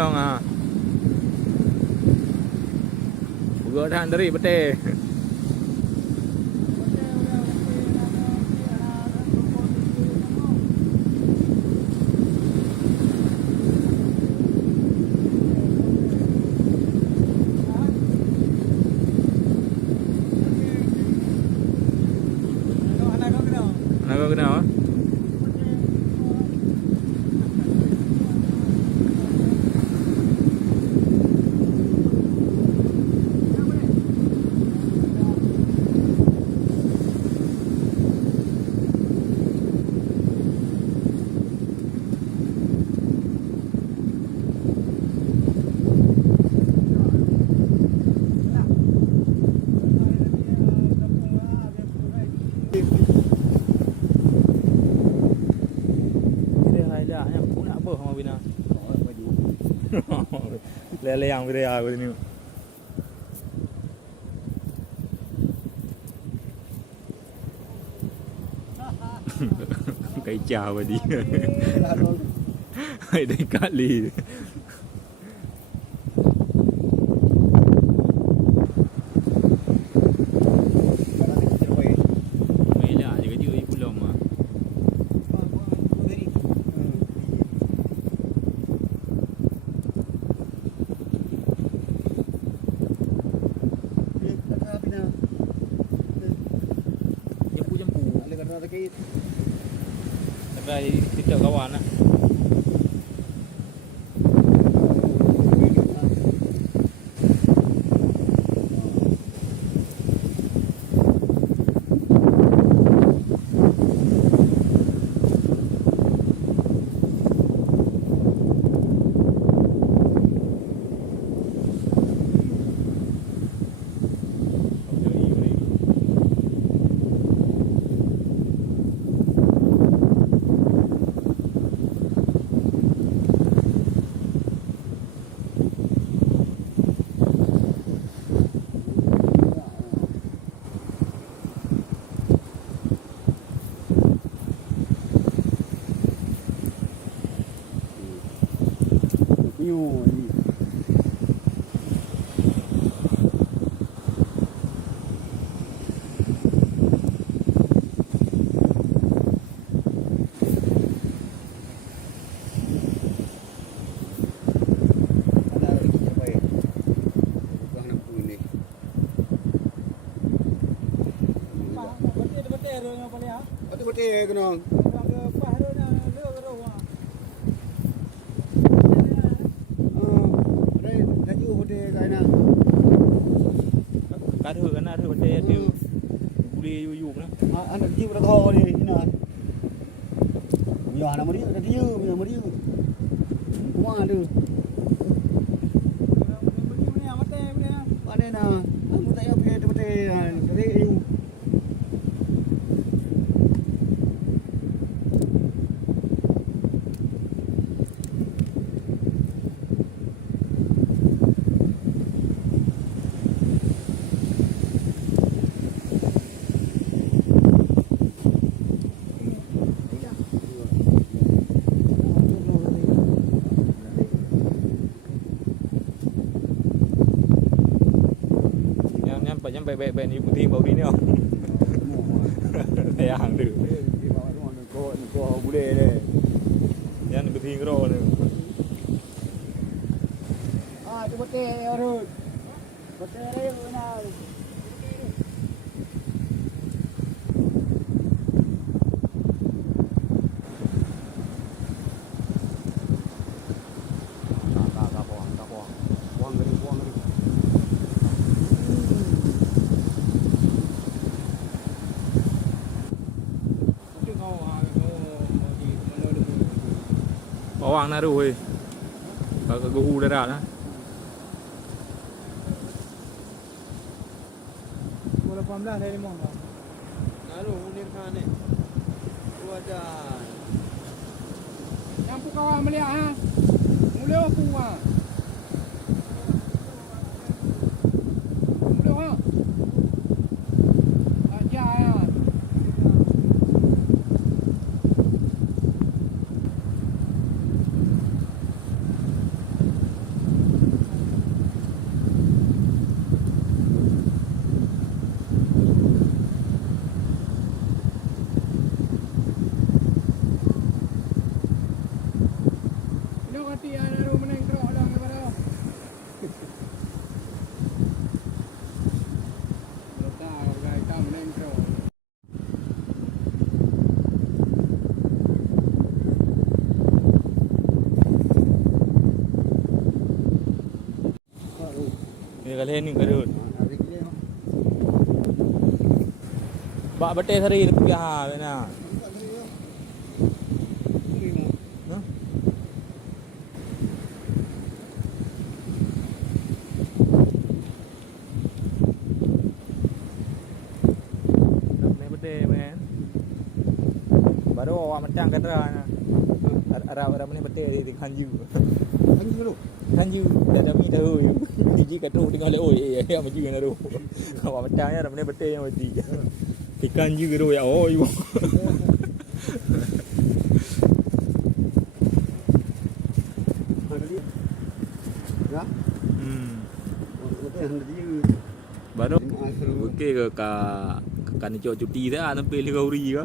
pinong buka tahan dari betul. Naga kenapa? Lele yang video aku ini. Cái chào và đi. Hay đây cát ly. Sampai kita kawan lah. Betul kena. Cá thử cái nào thử vấn đề tiêu đi dụ nữa. Anh chịu nó to đi thế nào? Giờ nó mới đi, nó đi giờ mới đi. Quá được. Ở đây nào, anh muốn thấy ở phía đây yêu. Nyampe bebe ni putih bau ini oh. Yang tu. Kau boleh deh. Yang putih kero ni. Tu betul orang. Betul dia mana? Bawang na rồi. Cái gu đây đó. Bola pamla dari mana? Lalu unir kan ni. Wadah. Yang pukawa melihat ha. Mulai aku ah. Mulai ha. Aja ya. Ni kalian ni kerut. Ada gila mak. Bak betul sehari ni pergi ha kena. Hah? Ni betul man. Baru awak macam kata na. Arab ni betul di Kanju. Anjing dulu. Kanju dah mi tahu you. Biji kata tengok le oi ya maju na ru. Awak macam ya ni betul yang mati. Ikan juga ru ya oi. Ada dia. Ya. Betul ada dia. Baru okey ke ka kan cuti dah sampai 5 hari ke.